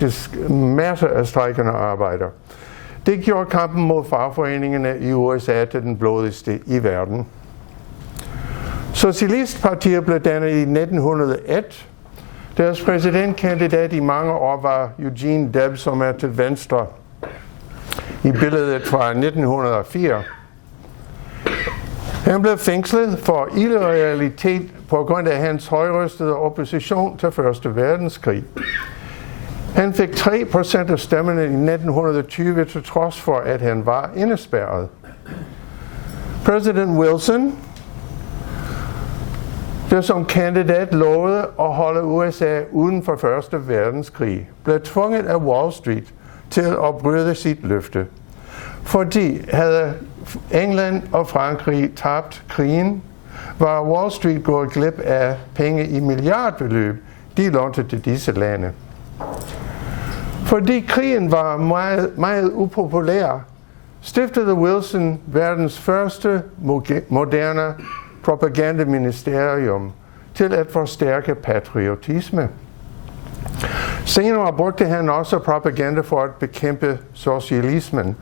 faktisk masser af strejkende arbejdere. Det gjorde kampen mod fagforeningerne i USA til den blodigste i verden. Socialistpartiet blev dannet i 1901. Deres præsidentkandidat i mange år var Eugene Debs, som er til venstre i billedet fra 1904. Han blev fængslet for illoyalitet på grund af hans højrøstede opposition til 1. verdenskrig. Han fik 3% af stemmerne i 1920 til trods for, at han var indespærret. Præsident Wilson, der som kandidat lovede at holde USA uden for 1. verdenskrig, blev tvunget af Wall Street til at bryde sit løfte. Fordi havde England og Frankrig tabt krigen, var Wall Street gået glip af penge i milliardbeløb, de lånte til disse lande. Fordi krigen var meget upopulær, stiftede Wilson verdens første moderne propagandaministerium til at forstærke patriotisme. Senere brugte han også propaganda for at bekæmpe socialismen,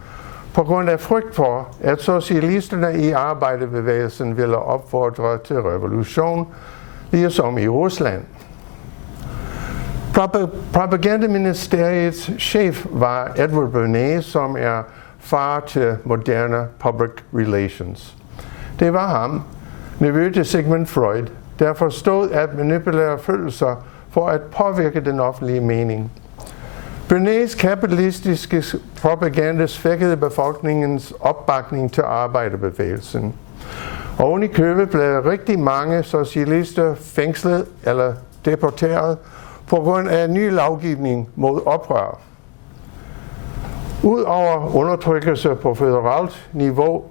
på grund af frygt for, at socialisterne i arbejderbevægelsen ville opfordre til revolution, ligesom i Rusland. Propagandaministeriets chef var Edward Bernays, som er far til moderne public relations. Det var ham, nevø til Sigmund Freud, der forstod at manipulere følelser for at påvirke den offentlige mening. Bernays kapitalistiske propaganda svækkede befolkningens opbakning til arbejderbevægelsen. Oven i købet blev rigtig mange socialister fængslet eller deporteret på grund af ny lovgivning mod oprør. Udover undertrykkelse på føderalt niveau,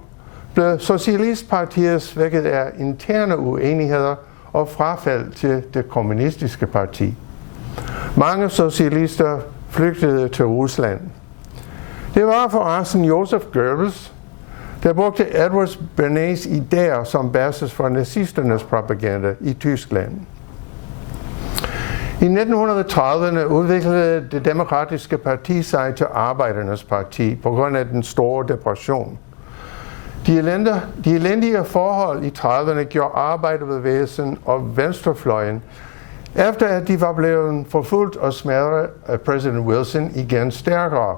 blev Socialistpartiet svækket af interne uenigheder og frafald til det kommunistiske parti. Mange socialister flygtede til Rusland. Det var forresten Joseph Goebbels, der brugte Edward Bernays idéer som basis for nazisternes propaganda i Tyskland. I 1930'erne udviklede det demokratiske parti sig til arbejdernes parti på grund af den store depression. De elendige forhold i 30'erne gjorde arbejderbevægelsen og venstrefløjen, efter at de var blevet forfulgt og smadret af præsident Wilson, igen stærkere.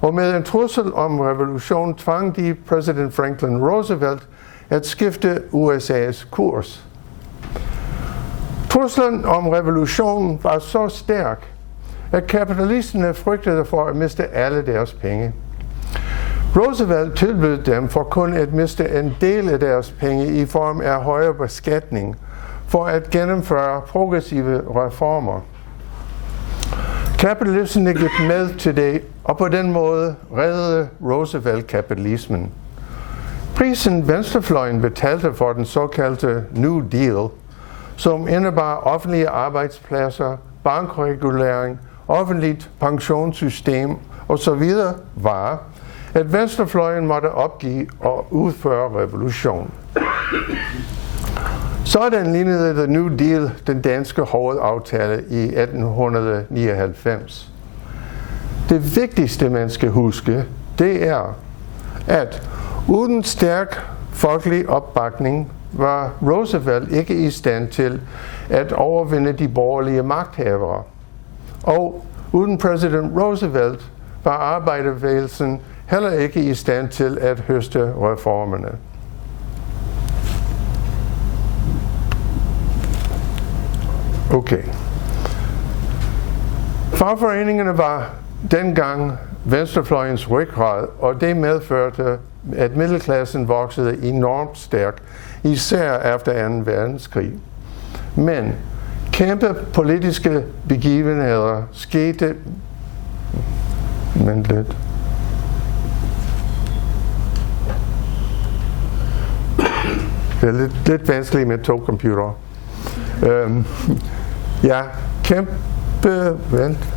Og med en trussel om revolution tvang de præsident Franklin Roosevelt at skifte USA's kurs. Truslen om revolution var så stærk, at kapitalisterne frygtede for at miste alle deres penge. Roosevelt tilbød dem for kun at miste en del af deres penge i form af højere beskatning, for at gennemføre progressive reformer. Kapitalisterne gik med til det, og på den måde reddede Roosevelt kapitalismen. Prisen venstrefløjen betalte for den såkaldte New Deal, som indebar offentlige arbejdspladser, bankregulering, offentligt pensionssystem osv., var, at venstrefløjen måtte opgive og udføre revolution. Sådan lignede The New Deal den danske hovedaftale i 1899. Det vigtigste, man skal huske, det er, at uden stærk folkelig opbakning var Roosevelt ikke i stand til at overvinde de borgerlige magthavere. Og uden præsident Roosevelt var arbejderbevægelsen heller ikke i stand til at høste reformerne. Okay. Fagforeningerne var dengang venstrefløjens ryggrad, og det medførte, at middelklassen voksede enormt stærkt, især efter 2. verdenskrig. Men kæmpe politiske begivenheder skete... Men lidt... Det er lidt vanskeligt med 2 computere. Ja, kæmpe... Vent.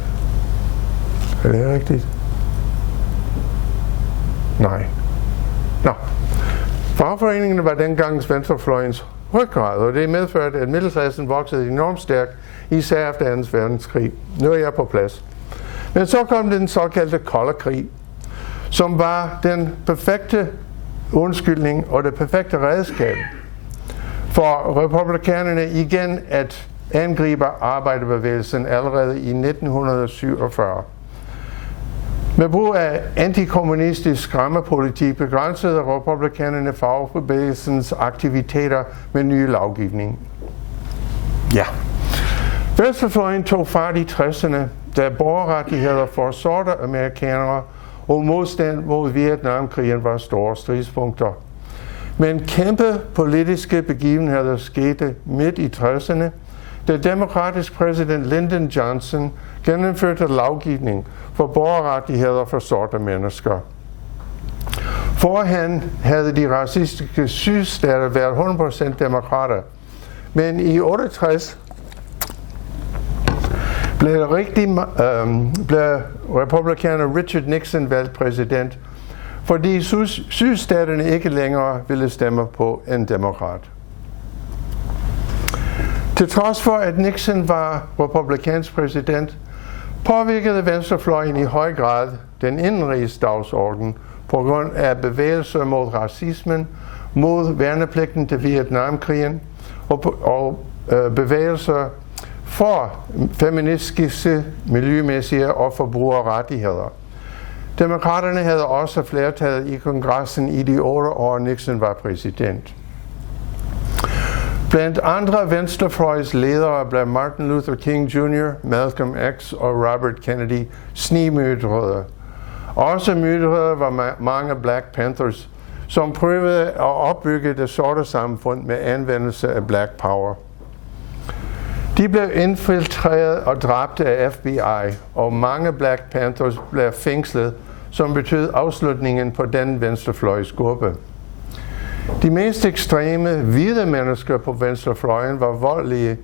Er det rigtigt? Nej. Nå. Fagforeningerne var dengang venstrefløjens ryggrad, og det medførte, at middelklassen voksede enormt stærkt, især efter 2. verdenskrig. Nu er jeg på plads. Men så kom den såkaldte kolde krig, som var den perfekte undskyldning og det perfekte redskab for republikanerne igen at angribe arbejderbevægelsen allerede i 1947. Med brug af antikommunistisk skræmmepolitik begrænsede republikanerne fagbevægelsens aktiviteter med nye lovgivning. Ja. Venstrefløjen tog fart i 60'erne, da borgerrettigheder for sorte amerikanere og modstand mod Vietnamkrigen var store stridspunkter. Men kæmpe politiske begivenheder skete midt i 60'erne, da demokratisk præsident Lyndon Johnson gennemførte lovgivning for borgerrettigheder for sorte mennesker. Forhen havde de racistiske sydstater været 100% demokrater, men i 68 blev republikaner Richard Nixon valgt præsident, fordi sydstaterne ikke længere ville stemme på en demokrat. Til trods for, at Nixon var republikansk præsident, påvirkede venstrefløjen i høj grad den indenrigs dagsorden på grund af bevægelser mod racismen, mod værnepligten til Vietnamkrigen og bevægelser for feministiske, miljømæssige og forbrugerrettigheder. Demokraterne havde også flertallet i kongressen i de 8 år, Nixon var præsident. Blandt andre venstrefløjs ledere blev Martin Luther King Jr., Malcolm X og Robert Kennedy snigmyrdrede. Også myrdrede var mange Black Panthers, som prøvede at opbygge det sorte samfund med anvendelse af Black Power. De blev infiltreret og dræbt af FBI, og mange Black Panthers blev fængslet, som betød afslutningen på den venstrefløjsgruppe. De mest ekstreme hvide mennesker på venstrefløjen var voldelige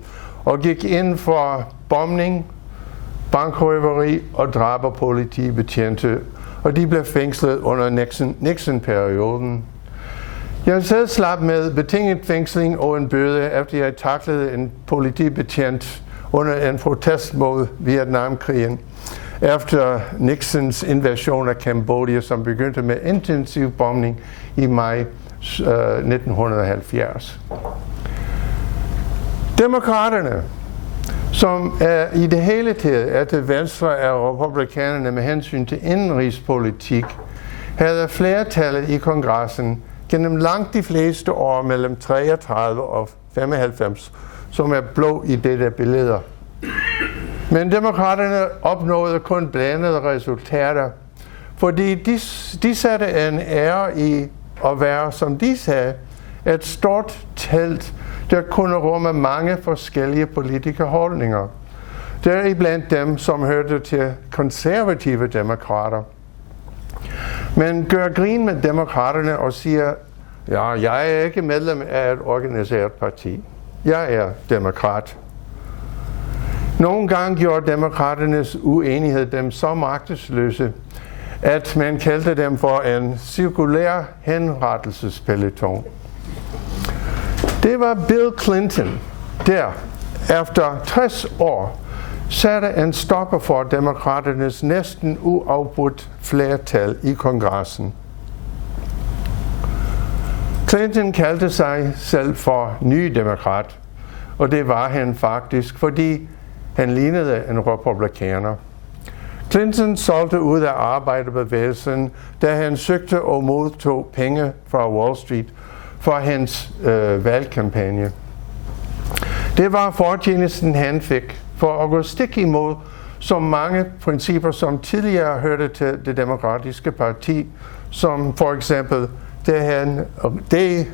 og gik ind for bombning, bankrøveri og drab af politibetjente, og de blev fængslet under Nixon-perioden. Jeg selv slap med betinget fængsling og en bøde, efter jeg taklede en politibetjent under en protest mod Vietnamkrigen, efter Nixons invasion af Cambodja, som begyndte med intensiv bombning i maj 1970. Demokraterne, som er i det hele taget er til venstre af republikanerne med hensyn til indenrigspolitik, havde flertallet i kongressen gennem langt de fleste år mellem 33 og 95, som er blå i dette billede. Men demokraterne opnåede kun blandede resultater, fordi de satte en ære i at være, som de sagde, et stort telt, der kunne rumme mange forskellige politiske holdninger. Deriblandt dem, som hørte til konservative demokrater. Men gør grin med demokraterne og siger, ja, jeg er ikke medlem af et organiseret parti. Jeg er demokrat. Nogle gange gjorde demokraternes uenighed dem så magtesløse, at man kaldte dem for en cirkulær henrettelsespeloton. Det var Bill Clinton, der efter 60 år satte en stopper for demokraternes næsten uafbrudt flertal i kongressen. Clinton kaldte sig selv for ny demokrat, og det var han faktisk, fordi han lignede en republikaner. Clinton solgte ud af arbejderbevægelsen, da han søgte og modtog penge fra Wall Street for hans valgkampagne. Det var fortjenesten, han fik for at gå stik imod så mange principper, som tidligere hørte til det demokratiske parti, som for eksempel det